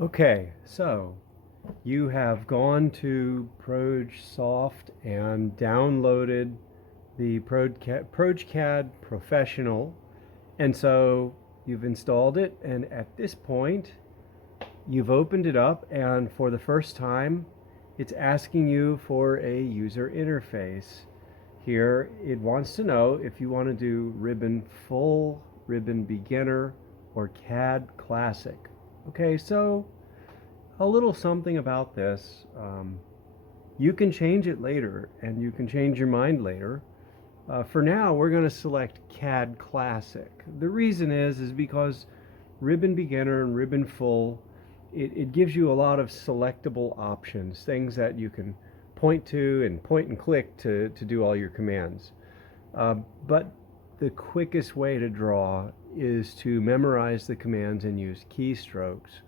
Okay, so you have gone to ProgeSoft and downloaded the ProgeCAD Professional, and so you've installed it, and at this point, you've opened it up, and for the first time, it's asking you for a user interface. Here, it wants to know if you want to do Ribbon Full, Ribbon Beginner, or CAD Classic. Okay, so a little something about this. You can change it later, and you can change your mind later. For now, we're going to select CAD Classic. The reason is because Ribbon Beginner and Ribbon Full, it gives you a lot of selectable options, things that you can point to and point and click to do all your commands. But the quickest way to draw is to memorize the commands and use keystrokes.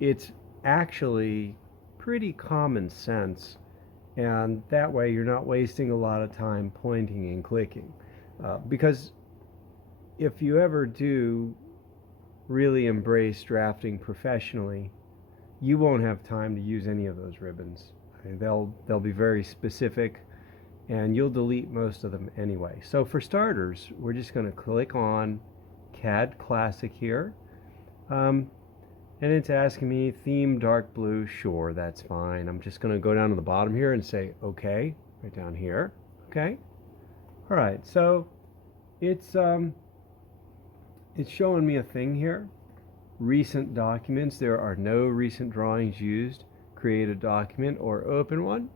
It's actually pretty common sense, and that way you're not wasting a lot of time pointing and clicking. Because if you ever do really embrace drafting professionally, you won't have time to use any of those ribbons. They'll be very specific, and you'll delete most of them anyway. So for starters, we're just going to click on CAD Classic here. And it's asking me theme dark blue. Sure, that's fine. I'm just going to go down to the bottom here and say okay, right down here. Okay. All right. So it's showing me a thing here. Recent documents. There are no recent drawings used. Create a document or open one.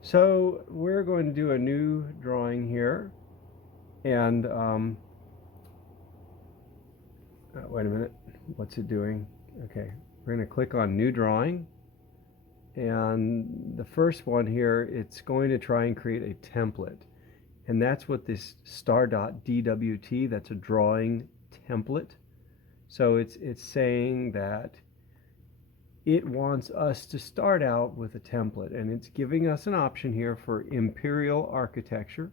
So we're going to do a new drawing here, and wait a minute. What's it doing? Okay, we're going to click on New Drawing, and the first one here, it's going to try and create a template, and that's what this star.dwt, that's a drawing template. So it's saying that it wants us to start out with a template, and it's giving us an option here for Imperial Architecture,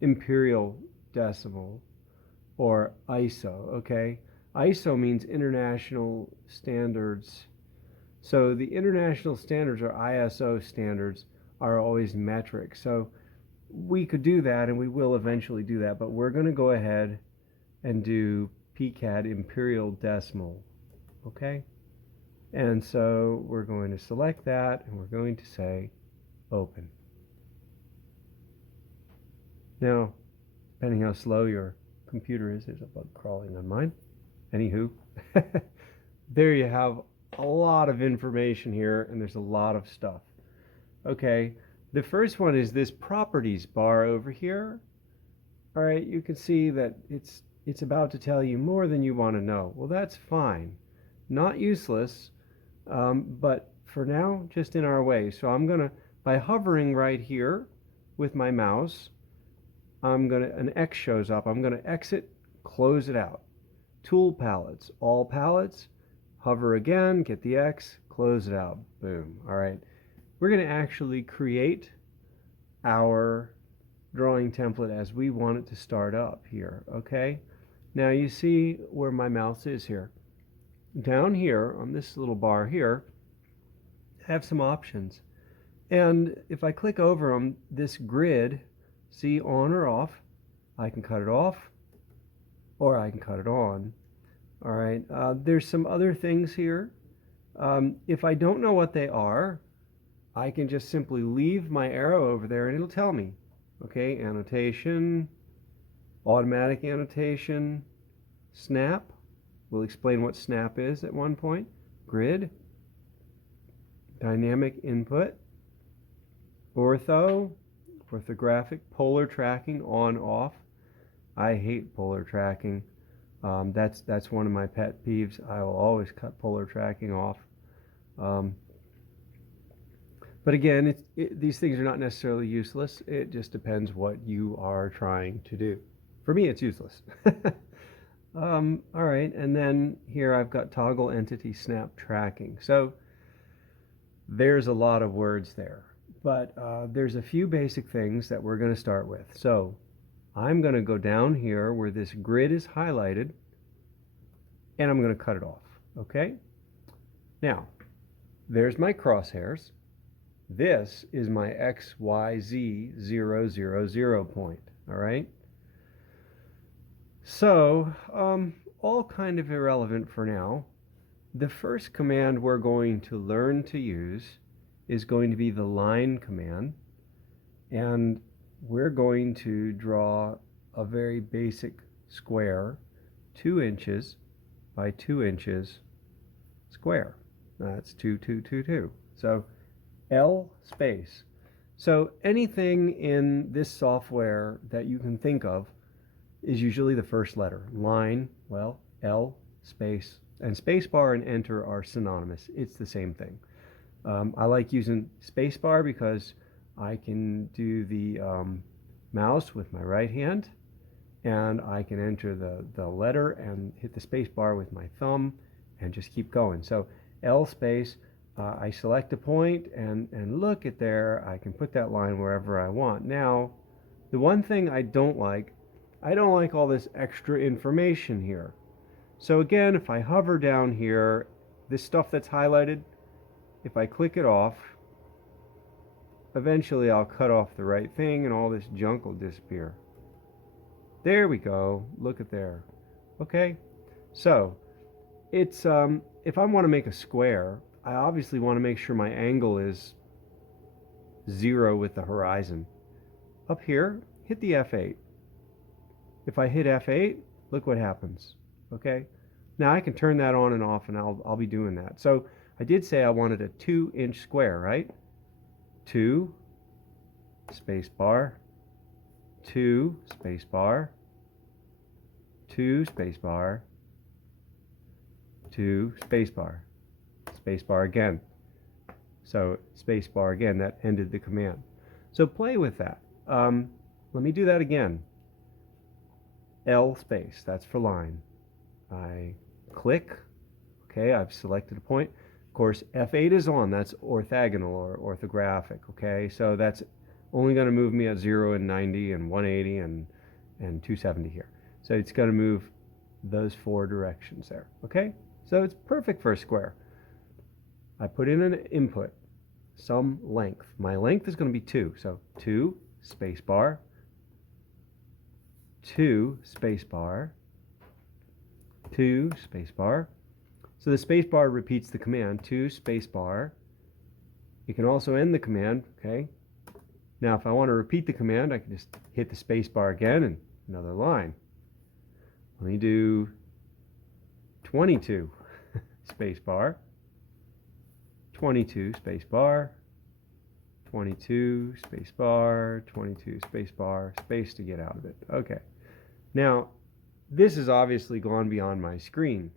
Imperial Decimal, or ISO, okay? ISO means International Standards. So the international standards, or ISO standards, are always metric. So we could do that, and we will eventually do that, but we're going to go ahead and do PCAD Imperial Decimal, okay? And so we're going to select that, and we're going to say open. Now, depending how slow your computer is, there's a bug crawling on mine. Anywho, there you have a lot of information here, and there's a lot of stuff. Okay, the first one is this properties bar over here. All right, you can see that it's about to tell you more than you want to know. Well, that's fine. Not useless, but for now, just in our way. So I'm going to, by hovering right here with my mouse, an X shows up. I'm going to exit, close it out. Tool palettes, all palettes, hover again, get the X, close it out, boom. All right, we're going to actually create our drawing template as we want it to start up here, okay? Now you see where my mouse is here. Down here on this little bar here, I have some options. And if I click over them, this grid, see on or off, I can cut it off, or I can cut it on. All right, there's some other things here. If I don't know what they are, I can just simply leave my arrow over there and it'll tell me. Okay, annotation, automatic annotation, snap. We'll explain what snap is at one point. Grid, dynamic input, ortho, orthographic, polar tracking, on, off. I hate polar tracking. That's one of my pet peeves. I will always cut polar tracking off. But again, these things are not necessarily useless. It just depends what you are trying to do. For me, it's useless. All right, and then here I've got toggle entity snap tracking. So there's a lot of words there, but there's a few basic things that we're going to start with. So I'm going to go down here where this grid is highlighted, and I'm going to cut it off, okay? Now, there's my crosshairs. This is my XYZ 000 point, all right? So, all kind of irrelevant for now. The first command we're going to learn to use is going to be the line command, and we're going to draw a very basic square, 2 inches by 2 inches square. That's 2, 2, 2, 2. So L space. So anything in this software that you can think of is usually the first letter. Line, well, L space, and spacebar and enter are synonymous. It's the same thing. I like using spacebar because I can do the mouse with my right hand, and I can enter the letter and hit the spacebar with my thumb and just keep going. So L space, I select a point and look at there. I can put that line wherever I want. Now, the one thing I don't like all this extra information here. So again, if I hover down here, this stuff that's highlighted, if I click it off, eventually I'll cut off the right thing and all this junk will disappear. There we go. Look at there. Okay. So it's if I want to make a square, I obviously want to make sure my angle is 0 with the horizon. Up here, hit the F8. If I hit F8, look what happens. Okay. Now I can turn that on and off, and I'll be doing that. So I did say I wanted a 2-inch square, right? 2 spacebar, 2 spacebar, 2 spacebar, 2 spacebar, spacebar again. So spacebar again, that ended the command. So play with that. Let me do that again. L space, that's for line. I click. Okay, I've selected a point. Of course, F8 is on. That's orthogonal or orthographic. Okay, so that's only going to move me at 0 and 90 and 180 and 270 here. So it's going to move those 4 directions there. Okay, so it's perfect for a square. I put in an input, some length. My length is going to be 2. So 2 spacebar, 2 spacebar, 2 spacebar. So the spacebar repeats the command, 2 spacebar. You can also end the command, okay? Now if I want to repeat the command, I can just hit the spacebar again and another line. Let me do 22 spacebar, 22 spacebar, 22 spacebar, 22 spacebar, space to get out of it. Okay. Now, this has obviously gone beyond my screen.